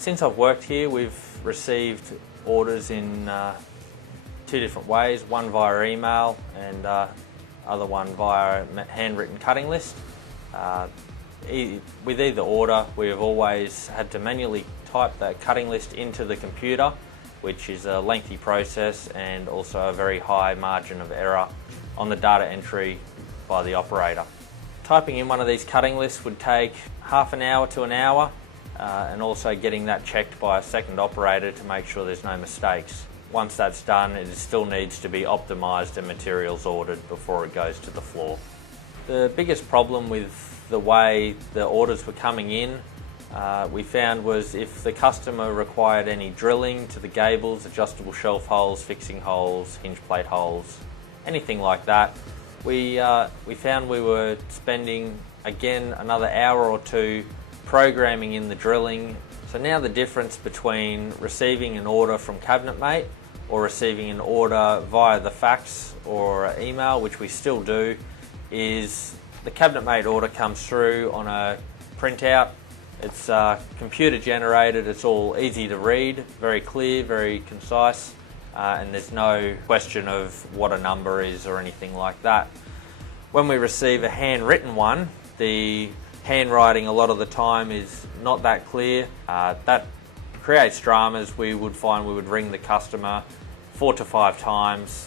Since I've worked here, we've received orders in two different ways, one via email and other one via handwritten cutting list. With either order, we have always had to manually type that cutting list into the computer, which is a lengthy process and also a very high margin of error on the data entry by the operator. Typing in one of these cutting lists would take half an hour to an hour, and also getting that checked by a second operator to make sure there's no mistakes. Once that's done, it still needs to be optimised and materials ordered before it goes to the floor. The biggest problem with the way the orders were coming in, we found, was if the customer required any drilling to the gables, adjustable shelf holes, fixing holes, hinge plate holes, anything like that, we found we were spending again another hour or two programming in the drilling. So now the difference between receiving an order from Cabinetmate or receiving an order via the fax or email, which we still do, is the Cabinetmate order comes through on a printout. It's computer generated, it's all easy to read, very clear, very concise, and there's no question of what a number is or anything like that. When we receive a handwritten one, the handwriting a lot of the time is not that clear. That creates dramas. We would find we would ring the customer 4 to 5 times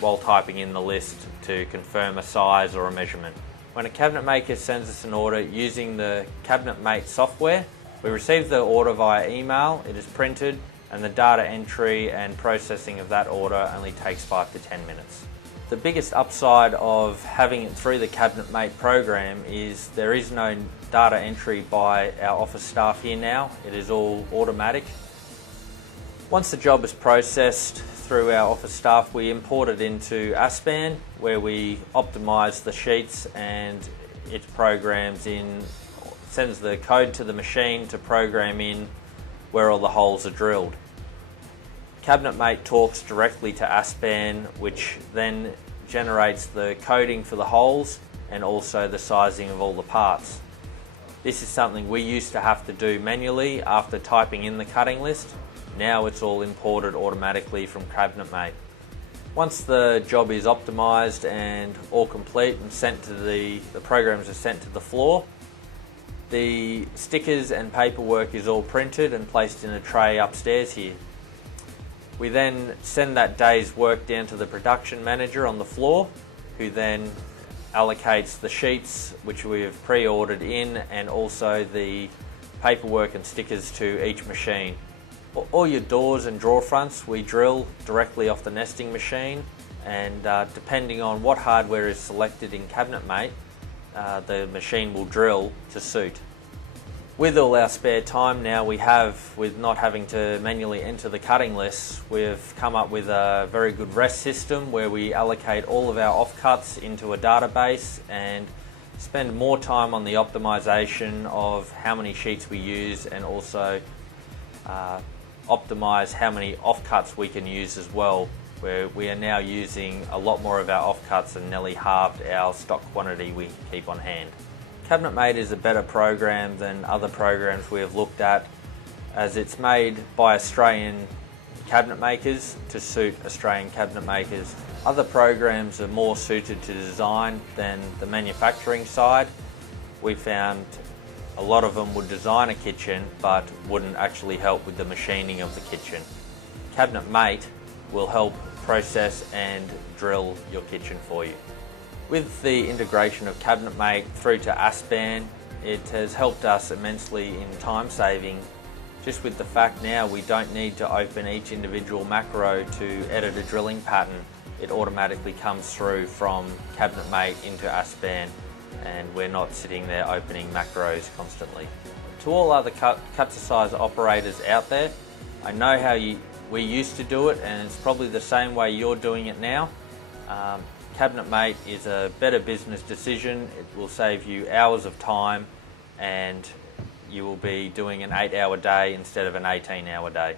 while typing in the list to confirm a size or a measurement. When a cabinet maker sends us an order using the Cabinetmate software, we receive the order via email, it is printed, and the data entry and processing of that order only takes 5 to 10 minutes. The biggest upside of having it through the Cabinetmate program is there is no data entry by our office staff here now. It is all automatic. Once the job is processed through our office staff, we import it into Aspan, where we optimise the sheets, and it programs in, sends the code to the machine to program in where all the holes are drilled. Cabinetmate talks directly to Aspan, which then generates the coding for the holes and also the sizing of all the parts. This is something we used to have to do manually after typing in the cutting list. Now it's all imported automatically from Cabinetmate. Once the job is optimised and all complete and sent to the programs are sent to the floor, the stickers and paperwork is all printed and placed in a tray upstairs here. We then send that day's work down to the production manager on the floor, who then allocates the sheets which we have pre-ordered in, and also the paperwork and stickers to each machine. All your doors and drawer fronts we drill directly off the nesting machine, and depending on what hardware is selected in Cabinetmate, the machine will drill to suit. With all our spare time now we have, with not having to manually enter the cutting lists, we've come up with a very good REST system where we allocate all of our offcuts into a database and spend more time on the optimization of how many sheets we use, and also optimize how many offcuts we can use as well, where we are now using a lot more of our offcuts and nearly halved our stock quantity we keep on hand. Cabinetmate is a better program than other programs we have looked at, as it's made by Australian cabinet makers to suit Australian cabinet makers. Other programs are more suited to design than the manufacturing side. We found a lot of them would design a kitchen but wouldn't actually help with the machining of the kitchen. Cabinetmate will help process and drill your kitchen for you. With the integration of Cabinetmate through to Aspan, it has helped us immensely in time saving. Just with the fact now we don't need to open each individual macro to edit a drilling pattern. It automatically comes through from Cabinetmate into Aspan, and we're not sitting there opening macros constantly. To all other cut-to-size operators out there, I know how we used to do it, and it's probably the same way you're doing it now. Cabinetmate is a better business decision. It will save you hours of time, and you will be doing an 8-hour day instead of an 18-hour day.